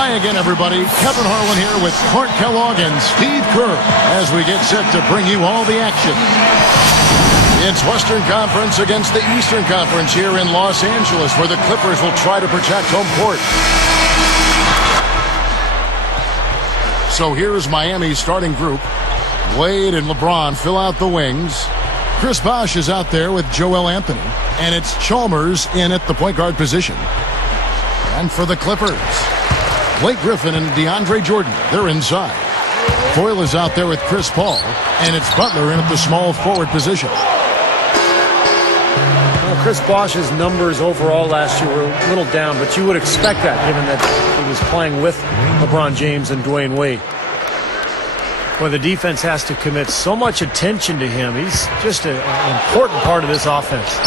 Hi again, everybody. Kevin Harlan here with Clark Kellogg and Steve Kerr as we get set to bring you all the action. It's Western Conference against the Eastern Conference here in Los Angeles, where the Clippers will try to protect home court. So here's Miami's starting group. Wade and LeBron fill out the wings. Chris Bosh is out there with Joel Anthony. And it's Chalmers in at the point guard position. And for the Clippers, Blake Griffin and DeAndre Jordan, they're inside. Foyle is out there with Chris Paul, and it's Butler in at the small forward position. Well, Chris Bosh's numbers overall last year were a little down, but you would expect that given that he was playing with LeBron James and Dwayne Wade. Well, the defense has to commit so much attention to him. He's just an important part of this offense.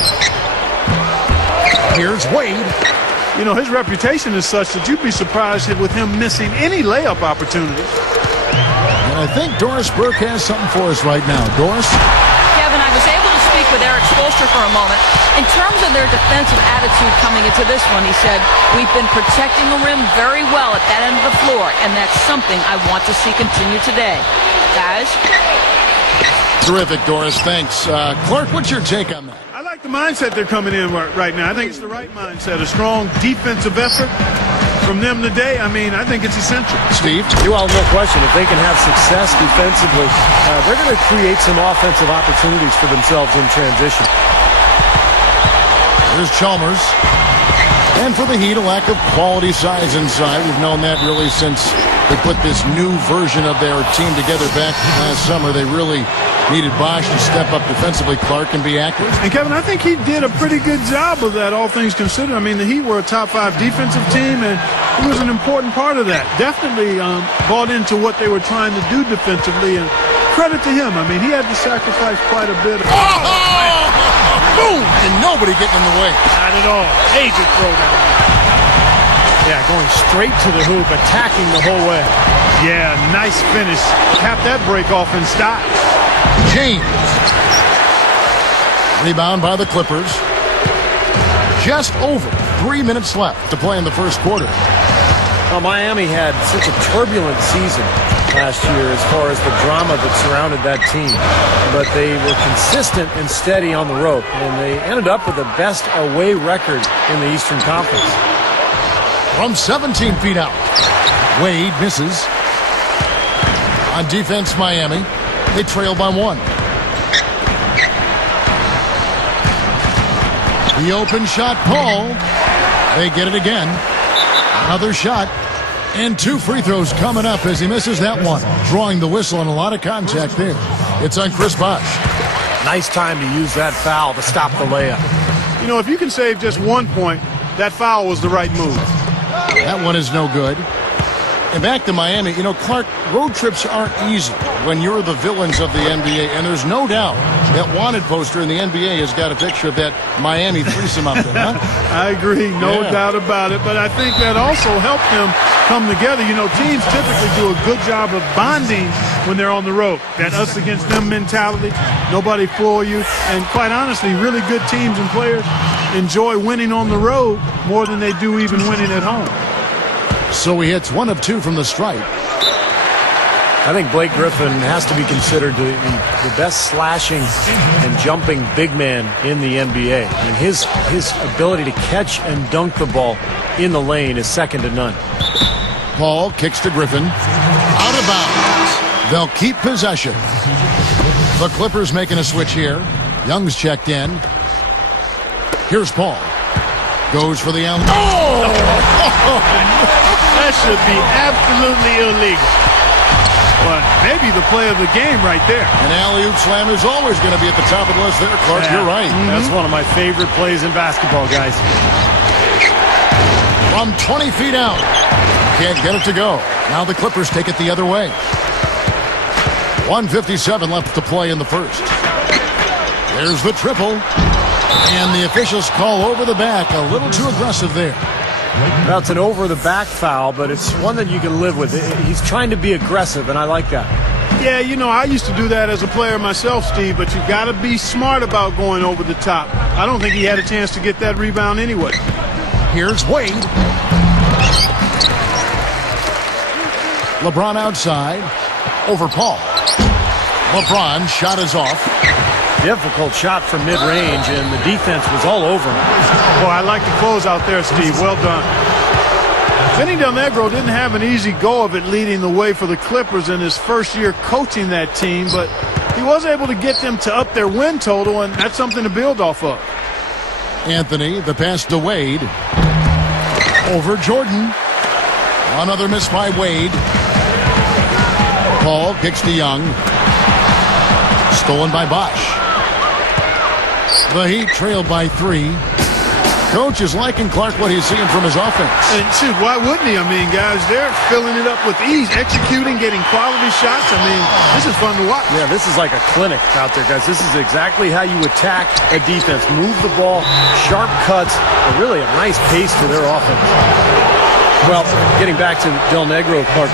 Here's Wade. You know, his reputation is such that you'd be surprised with him missing any layup opportunities. And I think Doris Burke has something for us right now. Doris? Kevin, I was able to speak with Eric Spoelstra for a moment. In terms of their defensive attitude coming into this one, he said, we've been protecting the rim very well at that end of the floor, and that's something I want to see continue today. Guys? Terrific, Doris. Thanks. Clark, what's your take on that? I like the mindset they're coming in right now. I think it's the right mindset. A strong defensive effort from them today. I mean, I think it's essential. Steve? Well, no question. If they can have success defensively, they're going to create some offensive opportunities for themselves in transition. There's Chalmers. And for the Heat, a lack of quality size inside. We've known that really since they put this new version of their team together back last summer. They really needed Bosh to step up defensively, Clark, and be accurate. And, Kevin, I think he did a pretty good job of that, all things considered. I mean, the Heat were a top-5 defensive team, and he was an important part of that. Definitely bought into what they were trying to do defensively, and credit to him. I mean, he had to sacrifice quite a bit. Boom! And nobody getting in the way. Not at all. Major throwdown. Yeah, going straight to the hoop, attacking the whole way. Yeah, nice finish. Cap that break off in style. James. Rebound by the Clippers. Just over 3 minutes left to play in the first quarter. Well, Miami had such a turbulent season last year as far as the drama that surrounded that team. But they were consistent and steady on the road, and they ended up with the best away record in the Eastern Conference. From 17 feet out, Wade misses. On defense, Miami. They trail by 1. The open shot, Paul. They get it again. Another shot. And 2 free throws coming up as he misses that one. Drawing the whistle and a lot of contact there. It's on Chris Bosh. Nice time to use that foul to stop the layup. You know, if you can save just 1 point, that foul was the right move. That one is no good. And back to Miami, you know, Clark, road trips aren't easy when you're the villains of the NBA. And there's no doubt that wanted poster in the NBA has got a picture of that Miami threesome up there, huh? I agree, no doubt about it. But I think that also helped them come together. You know, teams typically do a good job of bonding when they're on the road. That us against them mentality, nobody fool you. And quite honestly, really good teams and players enjoy winning on the road more than they do even winning at home. So he hits 1 of 2 from the stripe. I think Blake Griffin has to be considered the best slashing and jumping big man in the NBA. I mean, his ability to catch and dunk the ball in the lane is second to none. Paul kicks to Griffin. Out of bounds. They'll keep possession. The Clippers making a switch here. Young's checked in. Here's Paul. Goes for the alley. That should be absolutely illegal. But maybe the play of the game right there. An alley-oop slam is always going to be at the top of the list there, Clark. Yeah. You're right. That's one of my favorite plays in basketball, guys. From 20 feet out. Can't get it to go. Now the Clippers take it the other way. 1:57 left to play in the first. There's the triple. And the officials call over the back. A little too aggressive there. Well, it's an over-the-back foul, but it's one that you can live with. He's trying to be aggressive, and I like that. Yeah, you know, I used to do that as a player myself, Steve, but you've got to be smart about going over the top. I don't think he had a chance to get that rebound anyway. Here's Wade. LeBron outside. Over Paul. LeBron shot is off. Difficult shot from mid-range, and the defense was all over him. Boy, I like the close out there, Steve. Well done. Vinny Del Negro didn't have an easy go of it leading the way for the Clippers in his first year coaching that team, but he was able to get them to up their win total, and that's something to build off of. Anthony, the pass to Wade. Over Jordan. Another miss by Wade. Paul kicks to Young. Stolen by Bosh. The Heat trailed by 3. Coach is liking Clark what he's seeing from his offense. And shoot, why wouldn't he? I mean, guys, they're filling it up with ease, executing, getting quality shots. I mean, this is fun to watch. Yeah, this is like a clinic out there, guys. This is exactly how you attack a defense. Move the ball, sharp cuts, and really a nice pace to their offense. Well, getting back to Del Negro, Clark,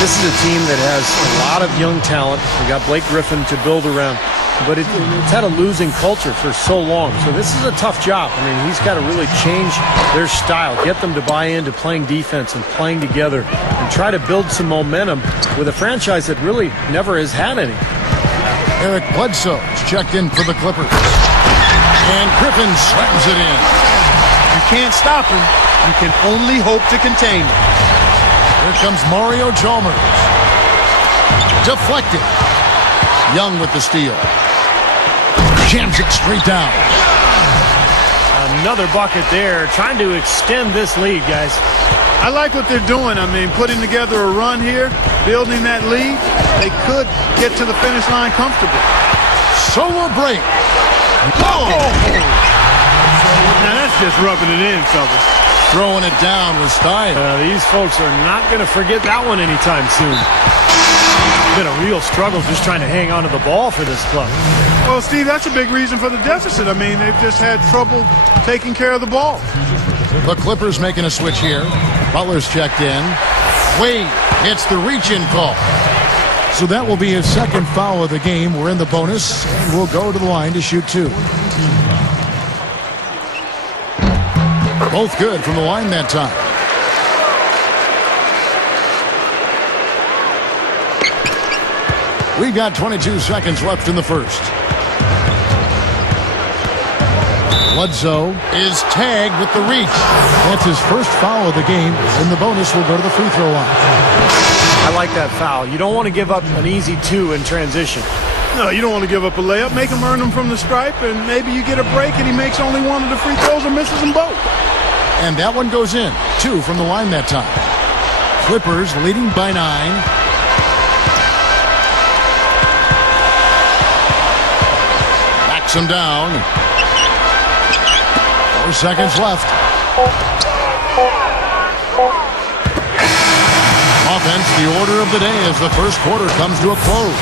this is a team that has a lot of young talent. We got Blake Griffin to build around, but it's had a losing culture for so long. So this is a tough job. I mean, he's got to really change their style, get them to buy into playing defense and playing together, and try to build some momentum with a franchise that really never has had any. Eric Bledsoe is checked in for the Clippers. And Griffin slams it in. You can't stop him. You can only hope to contain him. Here comes Mario Chalmers. Deflected. Young with the steal. Jams it straight down. Another bucket there, trying to extend this lead, guys. I like what they're doing. I mean, putting together a run here, building that lead. They could get to the finish line comfortably. Solo break. Oh! Now that's just rubbing it in, fellas. Throwing it down with style. These folks are not going to forget that one anytime soon. Been a real struggle just trying to hang on to the ball for this club. Well, Steve, that's a big reason for the deficit. I mean, they've just had trouble taking care of the ball. The Clippers making a switch here. Butler's checked in. Wade hits the reach-in call. So that will be his second foul of the game. We're in the bonus, and we'll go to the line to shoot 2. Both good from the line that time. We've got 22 seconds left in the first. Bledsoe is tagged with the reach. That's his first foul of the game, and the bonus will go to the free throw line. I like that foul. You don't want to give up an easy 2 in transition. No, you don't want to give up a layup. Make him earn them from the stripe, and maybe you get a break and he makes only one of the free throws or misses them both. And that one goes in. 2 from the line that time. Clippers leading by 9. Backs him down. 4 seconds left. Offense, the order of the day as the first quarter comes to a close.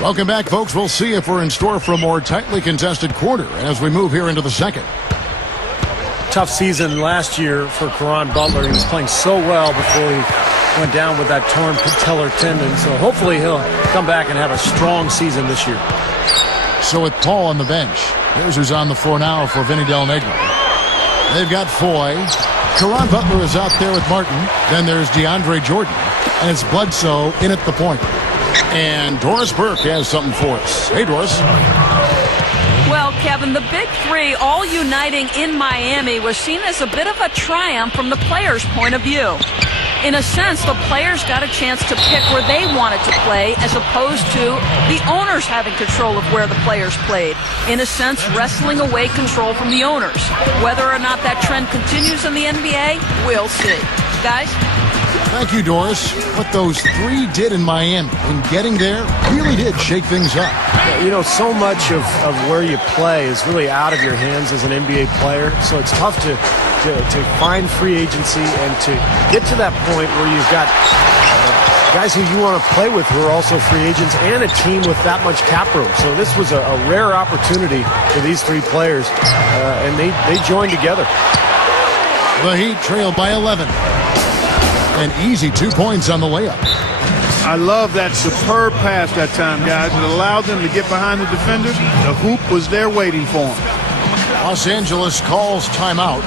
Welcome back, folks. We'll see if we're in store for a more tightly contested quarter as we move here into the second. Tough season last year for Caron Butler. He was playing so well before he went down with that torn patellar tendon. So hopefully he'll come back and have a strong season this year. So with Paul on the bench, here's who's on the floor now for Vinny Del Negro. They've got Foy. Caron Butler is out there with Martin. Then there's DeAndre Jordan. And it's Bledsoe in at the point. And Doris Burke has something for us. Hey, Doris. Well, Kevin, the Big Three all uniting in Miami was seen as a bit of a triumph from the players' point of view. In a sense, the players got a chance to pick where they wanted to play as opposed to the owners having control of where the players played. In a sense, wrestling away control from the owners. Whether or not that trend continues in the NBA, we'll see. Guys? Thank you, Doris. What those 3 did in Miami in getting there really did shake things up. You know, so much of where you play is really out of your hands as an NBA player, so it's tough to find free agency and to get to that point where you've got guys who you want to play with who are also free agents and a team with that much cap room. So this was a rare opportunity for these 3 players, and they joined together. The Heat trail by 11. An easy 2 points on the layup. I love that superb pass that time, guys. It allowed them to get behind the defenders. The hoop was there waiting for them. Los Angeles calls timeout.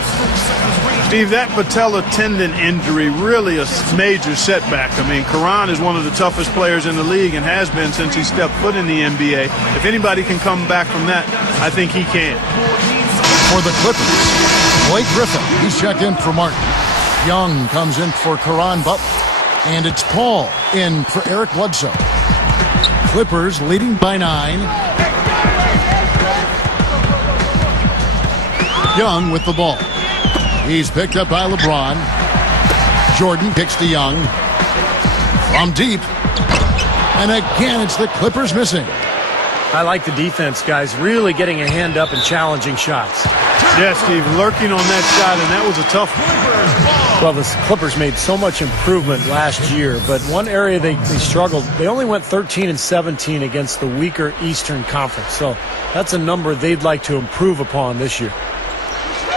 Steve, that patella tendon injury really a major setback. I mean, Karan is one of the toughest players in the league and has been since he stepped foot in the NBA. If anybody can come back from that, I think he can. For the Clippers, Blake Griffin, he's checked in for Martin. Young comes in for Caron Butler. And it's Paul in for Eric Bledsoe. Clippers leading by 9. Young with the ball. He's picked up by LeBron. Jordan kicks to Young. From deep. And again, it's the Clippers missing. I like the defense, guys, really getting a hand up and challenging shots. Yes, Steve, lurking on that shot, and that was a tough one. Well, the Clippers made so much improvement last year, but one area they struggled, they only went 13-17 against the weaker Eastern Conference. So that's a number they'd like to improve upon this year.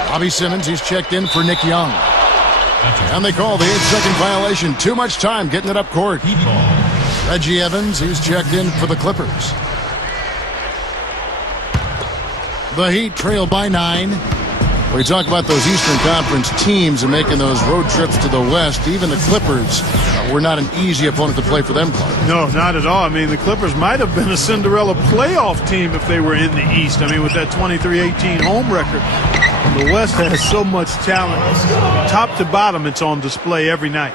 Bobby Simmons, he's checked in for Nick Young. And they call the 8-second violation. Too much time getting it up court. Reggie Evans, he's checked in for the Clippers. The Heat trail by 9. We talk about those Eastern Conference teams and making those road trips to the West. Even the Clippers were not an easy opponent to play for them, Clark. No, not at all. I mean, the Clippers might have been a Cinderella playoff team if they were in the East. I mean, with that 23-18 home record. The West has so much talent. Top to bottom, it's on display every night.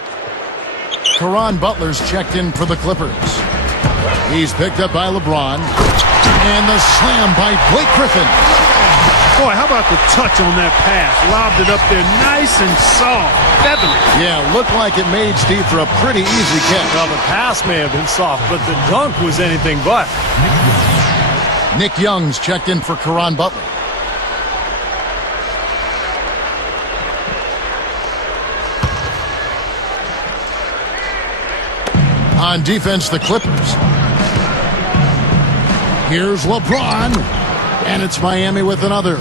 Caron Butler's checked in for the Clippers. He's picked up by LeBron. And the slam by Blake Griffin. Boy, how about the touch on that pass? Lobbed it up there nice and soft. Feathery. Yeah, looked like it made Steve for a pretty easy catch. Well, the pass may have been soft, but the dunk was anything but. Nick Young's checked in for Caron Butler. On defense, the Clippers. Here's LeBron, and it's Miami with another.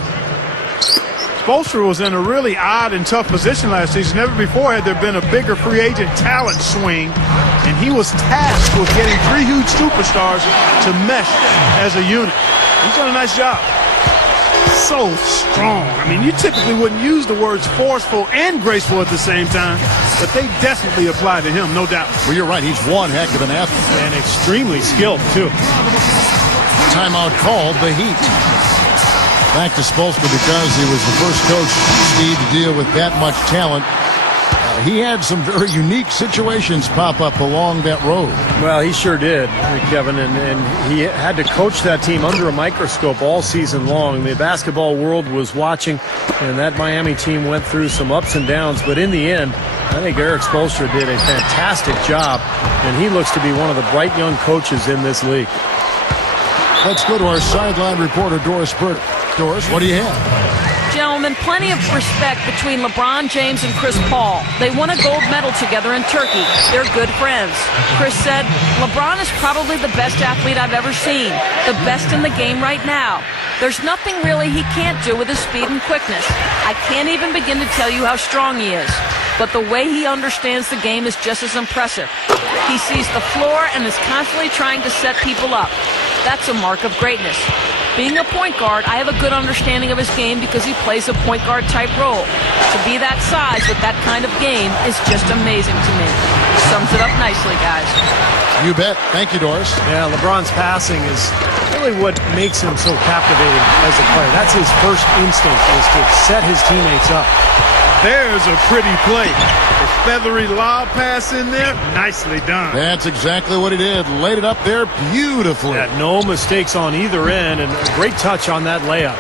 Spoelstra was in a really odd and tough position last season. Never before had there been a bigger free agent talent swing, and he was tasked with getting 3 huge superstars to mesh as a unit. He's done a nice job. So strong. I mean, you typically wouldn't use the words forceful and graceful at the same time, but they definitely apply to him, no doubt. Well, you're right. He's one heck of an athlete. And extremely skilled, too. Timeout called, the Heat. Back to Spoelstra because he was the first coach, Steve, to deal with that much talent. He had some very unique situations pop up along that road. Well, he sure did, Kevin, and he had to coach that team under a microscope all season long. The basketball world was watching, and that Miami team went through some ups and downs, but in the end, I think Eric Spoelstra did a fantastic job, and he looks to be one of the bright young coaches in this league. Let's go to our sideline reporter, Doris Burke. Doris, what do you have? Gentlemen, plenty of respect between LeBron James and Chris Paul. They won a gold medal together in Turkey. They're good friends. Chris said, LeBron is probably the best athlete I've ever seen, the best in the game right now. There's nothing really he can't do with his speed and quickness. I can't even begin to tell you how strong he is. But the way he understands the game is just as impressive. He sees the floor and is constantly trying to set people up. That's a mark of greatness. Being a point guard, I have a good understanding of his game because he plays a point guard type role. To be that size with that kind of game is just amazing to me. Sums it up nicely, guys. You bet. Thank you, Doris. Yeah, LeBron's passing is really what makes him so captivating as a player. That's his first instinct, is to set his teammates up. There's a pretty play. The feathery lob pass in there, nicely done. That's exactly what he did. Laid it up there beautifully. No mistakes on either end, and a great touch on that layup.